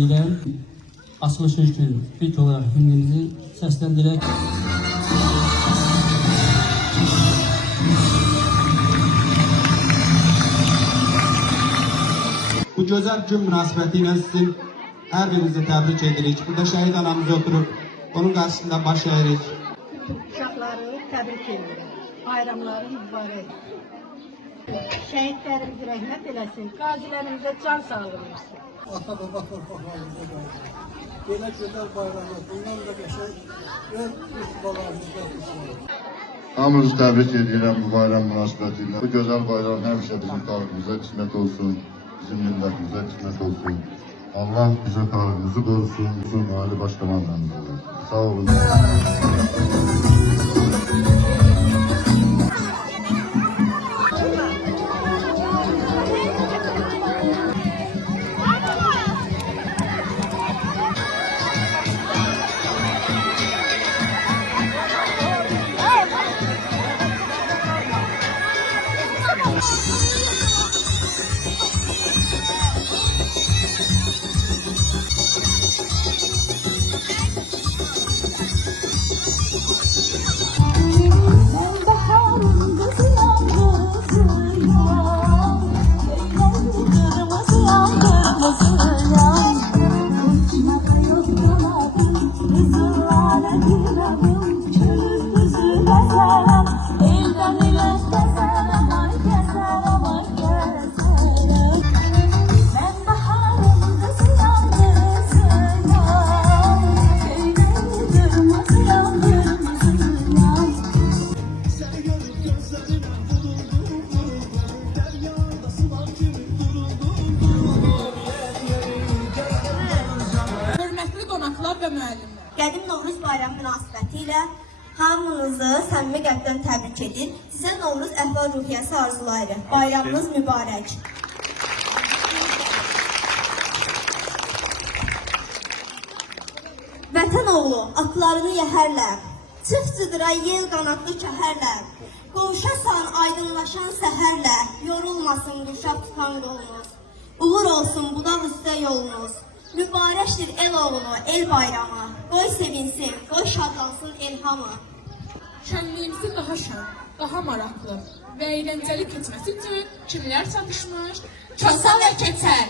ile açılışı için ilk olarak himnimizi seslendirerek bu güzel gün münasebetiyle sizin her birinizi tebrik edirik. Burada şehit anamız oturup onun karşısında baş eğirik. Uşaqları təbrik edirəm. Bayramları mübarək. Şəhidlərimiz rəhmət eləsin. Qazilərimizə can sağlığı versin. Ata baba torpaqlarımızda qalsın. Belə gözəl bayramlar, bundan da qəşəng və babalarımızda olsun. Hamınızı təbrik edirəm bu bayram münasibətilə. Bu gözəl bayram həmişə bizim tariximizə qismət olsun, bizim millətimizə qismət olsun. Allah bizə tariximizi qorusun, Ali Baş Komandanımızı. Sağ olun. Qədim Novruz bayramı münasibətilə hamınızı səmimi qəlbdən təbrik edir. Sizə Novruz əhval-ruhiyyəsi arzulayırıq. Bayramınız mübarək. Vətən oğlu atlarını yəhərlər, çıx-çıdıra yel qanadlı kəhərlər, qovuşasan aydınlaşan səhərlə, yorulmasın quşaq tutan qolunuz, uğur olsun budaq üstə yolunuz. Mübarəkdir el oğlu, el bayramı, qoy sevinsin, qoy şadlansın elhamı. Şənliyimizi daha şən, daha maraqlı və eğləncəli keçməsi üçün kimlər çatışmış? Kosa və Keçər.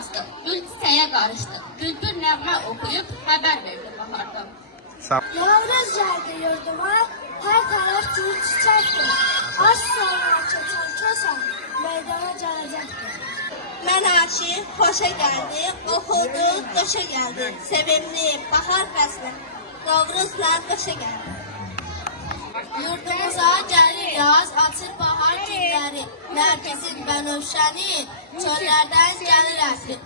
basdı, gül çiçəyə qarışdı. Bülbül nəğmə oxuyub xəbər verdi bahardan. Novruz geldi yurduma, her taraf gül çiçektir. Az sonra çatan kösen meydana gelecektir. Mən aşık, xoşa gəldi, oxudu, döşə gəldi. Sevimli bahar fəsli, Novruzla döşə gəldi. Yurdumuza gəlir yaz, açır bahar günləri. Nərgizin bənövşəni, çöllərdən gəlir əsli.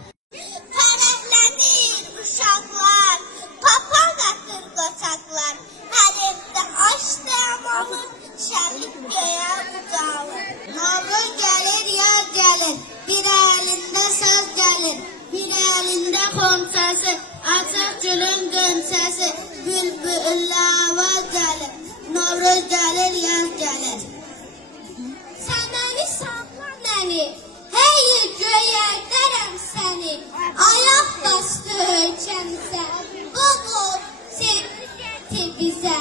Fərəhlənir uşaqlar, papaq atır qoçaqlar. Hər evdə açdı amanın, şənlik göyə ucalır. Novruz gəlir, yaz gəlir, bir əlində söz gəlir, bir əlində xonçası, açıq gülün qönçəsi, bülbüllə avaz gəlir. Novruz gəlir, yaz gəlir. Səməni sağla məni, hey göyərdərəm səni. Ayaq bastı ölkəmizə, qobul sevgi bizə.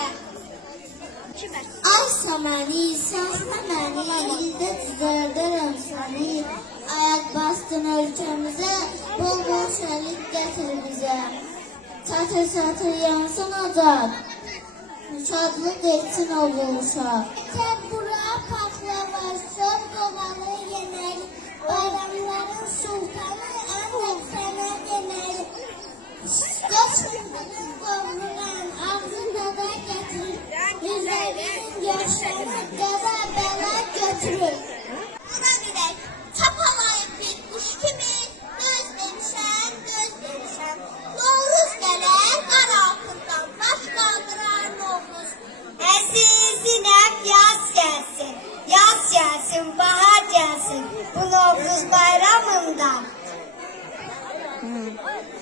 Ay səməni, sağla məni, ildə düzəldərəm səni. Ayaq bastın ölkəmizə, bol şənlik gətir bizə. Çatır çatır yansın ocaq, şadlıq etsin olursa. Gətir bura paxlava, sor qovalı yeməli, bayramların sultanı ancaq sənə deməli. Qoşunduğun qovrulan ağzında da gətirir, yüzlərin yaşları qəza bəla götürür. Buna bilək, çapalayıb bir quş kimi, göz demişəm, göz demişəm. Novruz gələr, qara altından baş qaldırar Novruz. Əzizinem yaz gəlsin, yaz gəlsin, bahar gəlsin. Bu Novruz bayramında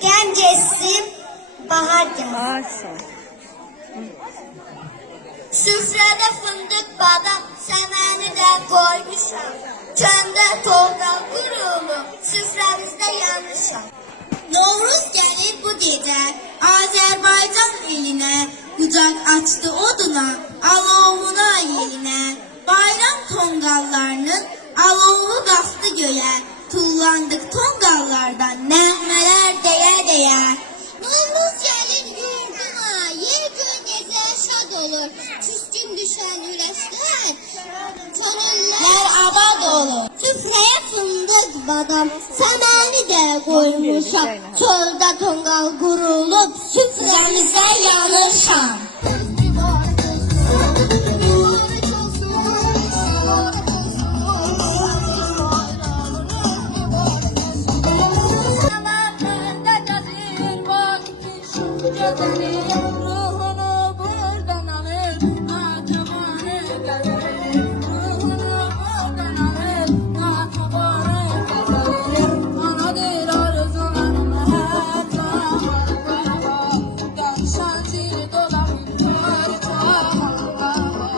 gənc etsin, bahar gəlsin. Süfrədə fındıq badam, səməni də qoymuşam. Çöndə tonqal qurulub, süfrəmizdə yanmışam. Novruz gəlir bu gecə, Azərbaycan elinə, qucaq açdı oduna, alovuna yelinə. Bayram tonqallarının alovu qalxdı göyə, tullandıq tonqallardan nəğmələr deyə. Novruz gəlir yurduna, yer göy gecə şad olur, küskün düşən ürəklər, könüllər abad olur. Süfrəyə fındıq badam, səməni də qoymuşam, çöldə tonqal qurulub, süfrəmizə yanır şam.